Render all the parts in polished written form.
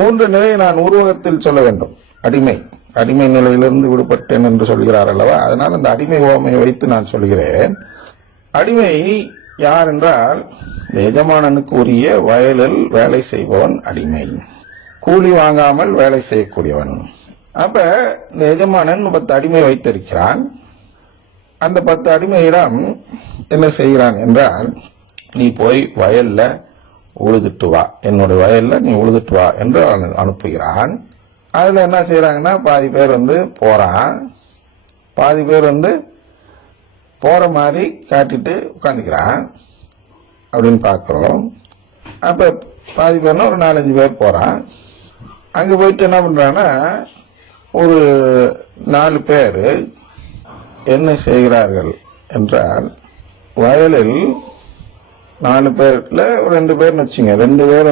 மூன்று நிலையை நான் உருவகத்தில் சொல்ல வேண்டும். அடிமை நிலையிலிருந்து விடுபட்டேன் என்று சொல்கிறார் அல்லவா, அதனால் அந்த அடிமை உவமையை வைத்து நான் சொல்கிறேன். அடிமை யார் என்றால், எஜமானனுக்கு உரிய வயலில் வேலை செய்பவன் அடிமை, கூலி வாங்காமல் வேலை செய்யக்கூடியவன். அப்ப இந்த எஜமானன் 10 அடிமை வைத்திருக்கிறான். அந்த 10 அடிமையிடம் என்ன செய்கிறான் என்றால், நீ போய் வயல்ல உழுதுட்டு வா, என்னுடைய வயல்ல நீ உழுதுட்டு வா என்று அனுப்புகிறான். அதுல என்ன செய்யறாங்கன்னா, பாதி பேர் போறான், பாதி பேர் போற மாதிரி காட்டிட்டு உட்காந்துக்கிறான் அப்படின்னு பாக்குறோம். அப்ப பாதி பேர்னா ஒரு 4-5 பேர் போறான். அங்க போயிட்டு என்ன பண்றான்னா, ஒரு 4 பேர் என்ன செய்கிறார்கள் என்றால், வயலில் 4 பேர்ல 2 பேர்னு வச்சுங்க, 2 பேர்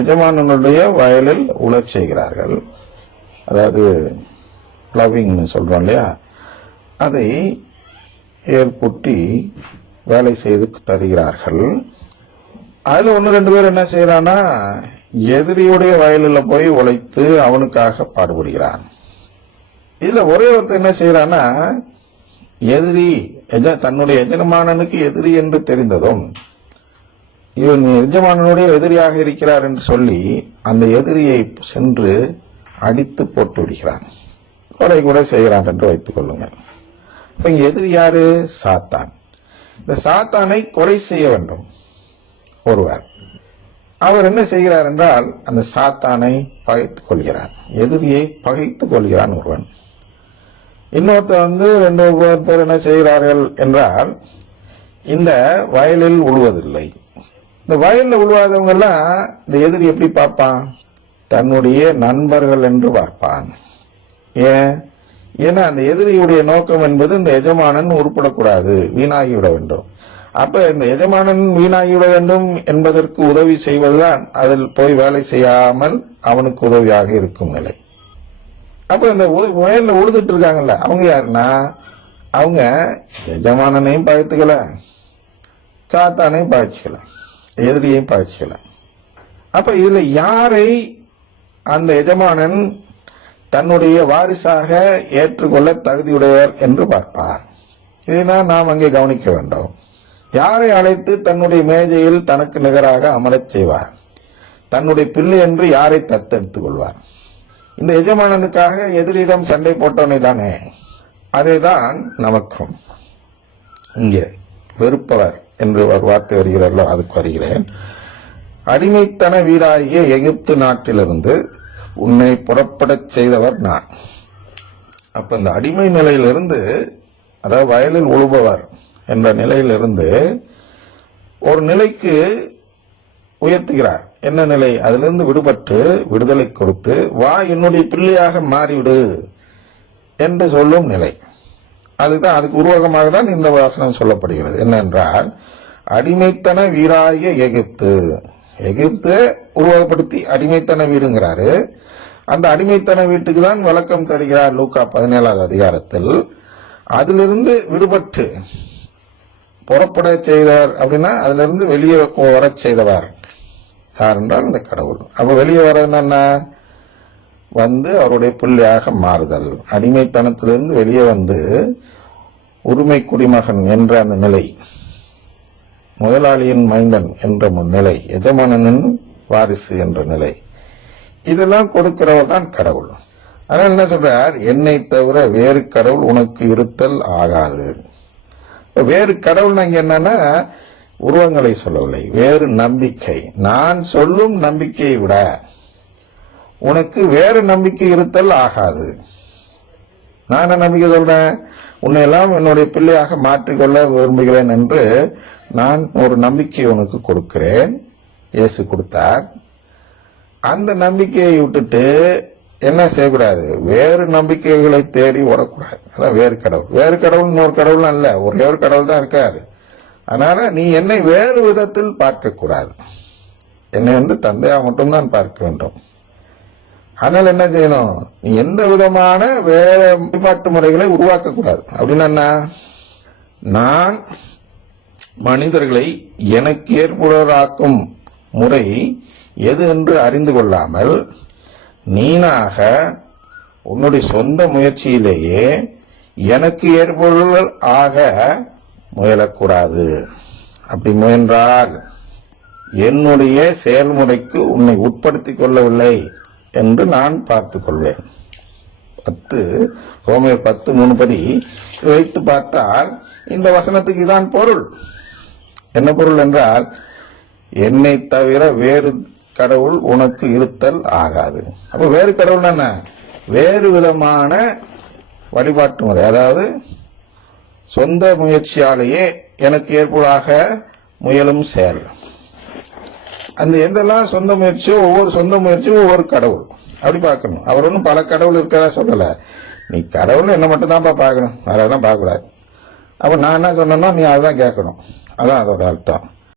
எஜமானனுடைய வயலில் உழச் செய்கிறார்கள். அதாவது பிளவிங்னு சொல்றோம் இல்லையா, அதை ஏற்புட்டி வேலை செய்து தருகிறார்கள். அதுல 1-2 பேர் என்ன செய்யறான்னா, எதிரியுடைய வயலில் போய் உழைத்து அவனுக்காக பாடுபடுகிறான். இதுல ஒரே ஒருத்தர் என்ன செய்யறான்னா, எதிரி தன்னுடைய எஜமானனுக்கு எதிரி என்று தெரிந்ததும் இவன் எஜமானனுடைய எதிரியாக இருக்கிறார் என்று சொல்லி அந்த எதிரியை சென்று அடித்து போட்டு விடுகிறான், கொலை கூட செய்கிறான் என்று வைத்துக் கொள்ளுங்கள். இப்ப இங்க எதிரி யாரு? சாத்தான். இந்த சாத்தானை கொலை செய்ய வேண்டும் ஒருவர். அவர் என்ன செய்கிறார் என்றால், அந்த சாத்தானை பகைத்துக் கொள்கிறார், எதிரியை பகைத்துக் கொள்கிறான் ஒருவன். இன்னொருத்தர் 2 பேர் என்ன செய்கிறார்கள் என்றால், இந்த வயலில் உழுவதில்லை. இந்த வயலில் உழுவாதவங்க எல்லாம் இந்த எதிரி எப்படி பார்ப்பான்? தன்னுடைய நண்பர்கள் என்று பார்ப்பான். ஏன்னா அந்த எதிரியுடைய நோக்கம் என்பது இந்த எஜமானன் உருப்படக்கூடாது, வீணாகிவிட வேண்டும். அப்ப இந்த எஜமானன் வீணாகிவிட வேண்டும் என்பதற்கு உதவி செய்வதுதான் அதில் போய் வேலை செய்யாமல் அவனுக்கு உதவியாக இருக்கும் நிலை. அப்ப இந்த வயல்ல உழுதுட்டு இருக்காங்கல்ல, அவங்க யாருன்னா, அவங்க எஜமானனையும் பகைத்துக்கல, சாத்தானையும் பகைச்சிக்கல, எதிரியையும் பகைச்சிக்கல. அப்ப இதுல யாரை அந்த எஜமானன் தன்னுடைய வாரிசாக ஏற்றுக்கொள்ள தகுதியுடையவர் என்று பார்ப்பார். இதைதான் நாம் அங்கே கவனிக்க வேண்டும். யாரை அழைத்து தன்னுடைய மேஜையில் தனக்கு நிகராக அமரச் செய்வார், தன்னுடைய பிள்ளை என்று யாரை தத்தெடுத்துக் கொள்வார். இந்த எஜமானனுக்காக எதிரிடம் சண்டை போட்டவனை தானே, அதேதான் நமக்கும் இங்கே வெறுப்பவர் என்று ஒரு வார்த்தை வருகிறதோ அதுக்கு வருகிறேன். அடிமைத்தன வீடாகிய எகிப்து நாட்டிலிருந்து உன்னை புறப்படச் செய்தவர் நான். அப்ப இந்த அடிமை நிலையிலிருந்து, அதாவது வயலில் உழுபவர் என்ற நிலையிலிருந்து ஒரு நிலைக்கு உயர்த்துகிறார். என்ன நிலை? அதிலிருந்து விடுபட்டு விடுதலை கொடுத்து, வா என்னுடைய பிள்ளையாக மாறிவிடு என்று சொல்லும் நிலை. அதுக்கு உருவகமாக தான் இந்த வாசனம் சொல்லப்படுகிறது. என்னென்றால், அடிமைத்தன வீடாகிய எகிப்து உருவகப்படுத்தி அடிமைத்தன வீடுங்கிறாரு. அந்த அடிமைத்தன வீட்டுக்கு தான் விளக்கம் தருகிறார் லூக்கா 17வது அதிகாரத்தில். அதிலிருந்து விடுபட்டு புறப்பட செய்தவர் அப்படின்னா, அதிலிருந்து வெளியே வரச் செய்தவர் யார் என்றால் இந்த கடவுள். அப்ப வெளியே வர்றது என்ன? அவருடைய பிள்ளையாக மாறுதல், அடிமைத்தனத்திலிருந்து வெளியே உரிமை குடிமகன் என்ற அந்த நிலை, முதலாளியின் மைந்தன் என்ற நிலை, எஜமானனின் வாரிசு என்ற நிலை, இதெல்லாம் கொடுக்கிறவர் தான் கடவுள். அதனால என்ன சொல்றார்? என்னை தவிர வேறு கடவுள் உனக்கு இருத்தல் ஆகாது. வேறு கடவுள் இங்க என்னன்னா, உருவங்களை சொல்லவில்லை, வேறு நம்பிக்கை. நான் சொல்லும் நம்பிக்கையை விட உனக்கு வேறு நம்பிக்கை இருத்தல் ஆகாது. நான் என்ன நம்பிக்கை சொல்றேன்? உன்னை எல்லாம் என்னுடைய பிள்ளையாக மாற்றிக்கொள்ள விரும்புகிறேன் என்று நான் ஒரு நம்பிக்கை உனக்கு கொடுக்கிறேன். இயேசு கொடுத்தார். அந்த நம்பிக்கையை விட்டுட்டு என்ன செய்யக்கூடாது? வேறு நம்பிக்கைகளை தேடி ஓடக்கூடாது. அதான் வேறு கடவுள். வேறு கடவுள் இன்னொரு கடவுள் அல்ல, ஒரே ஒரு கடவுள் தான் இருக்காரு. அதனால நீ என்னை வேறு விதத்தில் பார்க்க கூடாது, என்னை தந்தையா மட்டும்தான் பார்க்க வேண்டும். அதனால என்ன செய்யணும்? நீ எந்த விதமான வேற வழிபாட்டு முறைகளை உருவாக்க கூடாது. அப்படின்னா என்ன? நான் மனிதர்களை எனக்கு ஏற்புடையவராக்கும் முறை எது என்று அறிந்து கொள்ளாமல் நீனாக உன்னுடைய சொந்த முயற்சியிலேயே எனக்கு ஏற்பொருள்கள் ஆக முயலக்கூடாது. அப்படி முயன்றால் என்னுடைய செயல்முறைக்கு உன்னை உட்படுத்திக் கொள்ளவில்லை என்று நான் பார்த்துக் கொள்வேன். 10 ரோமர் 10:3 படி வைத்து பார்த்தால் இந்த வசனத்துக்கு இதான் பொருள். என்ன பொருள் என்றால், என்னை தவிர வேறு கடவுள் உனக்கு இருத்தல் ஆகாது. அப்ப வேறு கடவுள் என்ன? வேறு விதமான வழிபாட்டு முறை, அதாவது சொந்த முயற்சியாலேயே எனக்கு ஏற்புடாக முயலும் செயல். அந்த எந்தெல்லாம் சொந்த முயற்சியோ ஒவ்வொரு சொந்த முயற்சியும் ஒவ்வொரு கடவுள் அப்படி பார்க்கணும். அவர் ஒன்றும் பல கடவுள் இருக்கதா சொல்லலை. நீ கடவுள் என்ன மட்டும் தான்ப்பா பார்க்கணும், வேற எதாவது பார்க்கக்கூடாது. அப்போ நான் என்ன சொன்னேன்னா நீ அதான் கேட்கணும். அதான் அதோட அர்த்தம்.